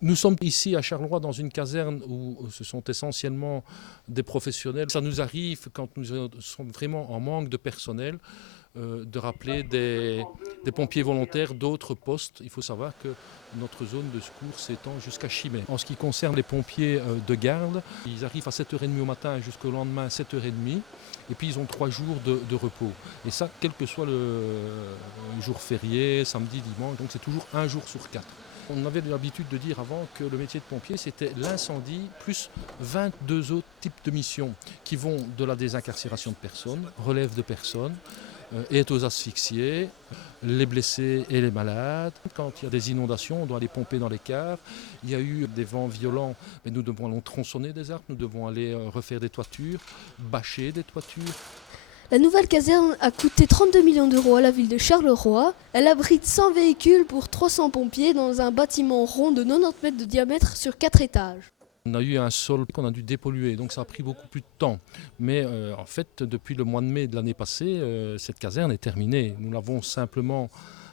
Nous sommes ici à Charleroi dans une caserne où ce sont essentiellement des professionnels. Ça nous arrive quand nous sommes vraiment en manque de personnel de rappeler des pompiers volontaires d'autres postes. Il faut savoir que notre zone de secours s'étend jusqu'à Chimay. En ce qui concerne les pompiers de garde, ils arrivent à 7h30 au matin jusqu'au lendemain 7h30. Et puis ils ont 3 jours de repos. Et ça, quel que soit le jour férié, samedi, dimanche, donc c'est toujours un jour sur 4. On avait l'habitude de dire avant que le métier de pompier, c'était l'incendie plus 22 autres types de missions qui vont de la désincarcération de personnes, relève de personnes, aide aux asphyxiés, les blessés et les malades. Quand il y a des inondations, on doit aller pomper dans les caves. Il y a eu des vents violents, mais nous devons aller tronçonner des arbres, nous devons aller refaire des toitures, bâcher des toitures. La nouvelle caserne a coûté 32 millions d'euros à la ville de Charleroi. Elle abrite 100 véhicules pour 300 pompiers dans un bâtiment rond de 90 mètres de diamètre sur 4 étages. On a eu un sol qu'on a dû dépolluer, donc ça a pris beaucoup plus de temps. Mais en fait, depuis le mois de mai de l'année passée, cette caserne est terminée. Nous l'avons simplement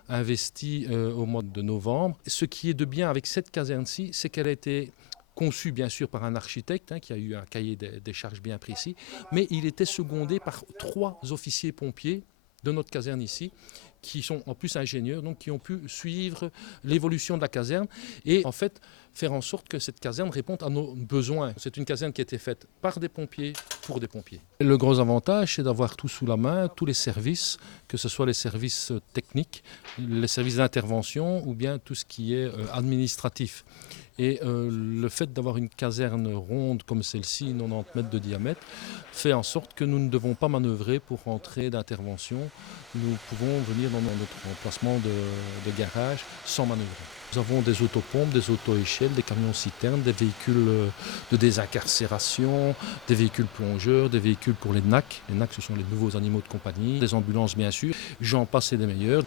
investie au mois de novembre. Ce qui est de bien avec cette caserne-ci, c'est qu'elle a été conçu bien sûr par un architecte qui a eu un cahier des charges bien précis, mais il était secondé par 3 officiers pompiers de notre caserne ici, qui sont en plus ingénieurs, donc qui ont pu suivre l'évolution de la caserne et en fait faire en sorte que cette caserne réponde à nos besoins. C'est une caserne qui a été faite par des pompiers, pour des pompiers. Le gros avantage, c'est d'avoir tout sous la main, tous les services, que ce soit les services techniques, les services d'intervention ou bien tout ce qui est administratif. Et le fait d'avoir une caserne ronde comme celle-ci, 90 mètres de diamètre, fait en sorte que nous ne devons pas manœuvrer pour rentrer d'intervention. Nous pouvons venir dans notre emplacement de garage sans manœuvrer. Nous avons des autopompes, des auto-échelles, des camions-citernes, des véhicules de désincarcération, des véhicules plongeurs, des véhicules pour les NAC. Les NAC, ce sont les nouveaux animaux de compagnie, des ambulances bien sûr. J'en passe et des meilleurs.